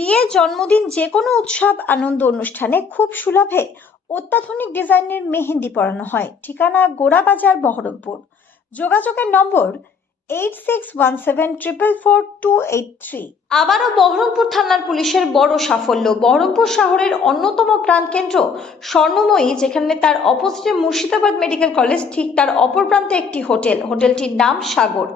বিয়ে, জন্মদিন, যে কোনো উৎসব আনন্দ অনুষ্ঠানে খুব সুলভে অত্যাধুনিক ডিজাইনের মেহেন্দি পরানো হয়। ঠিকানা গোড়াবাজার, বহরমপুর। যোগাযোগের নম্বর 8617444283। আবারও বহরমপুর থানার পুলিশের বড় সাফল্য। বহরমপুর শহরের অন্যতম প্রাণকেন্দ্র স্বর্ণময়ী, যেখানে তার অপোজিটে মুর্শিদাবাদ মেডিকেল কলেজ, ঠিক তার অপর প্রান্তে একটি হোটেল। হোটেলটির নাম সাগর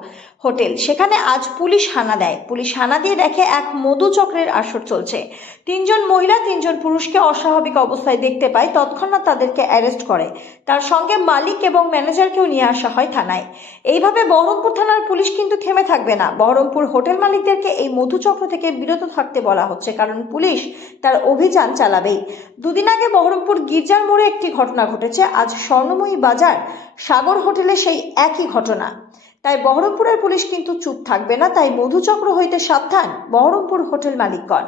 হোটেল। সেখানে আজ পুলিশ হানা দেয়। পুলিশ হানা দিয়ে দেখে এক মধুচক্রের আসর চলছে। 3 জন মহিলা 3 জন পুরুষকে অস্বাভাবিক অবস্থায় দেখতে পায়। তৎক্ষণাৎ তাদেরকে অ্যারেস্ট করে। তার সঙ্গে মালিক এবং ম্যানেজারকেও নিয়ে আসা হয় থানায়। এইভাবে বহরমপুর থানার পুলিশ কিন্তু থেমে থাকবে না। বহরমপুর হোটেল মালিকদেরকে এই মধুচক্র থেকে বিরত থাকতে বলা হচ্ছে, কারণ পুলিশ তার অভিযান চালাবেই। দুদিন আগে বহরমপুর গির্জার মোড়ে একটি ঘটনা ঘটেছে। আজ স্বর্ণময়ী বাজার সাগর হোটেলে সেই একই ঘটনা। তাই বহরমপুরের পুলিশ কিন্তু চুপ থাকবে না। তাই মধুচক্র হইতে সাবধান বহরমপুর হোটেল মালিকগণ।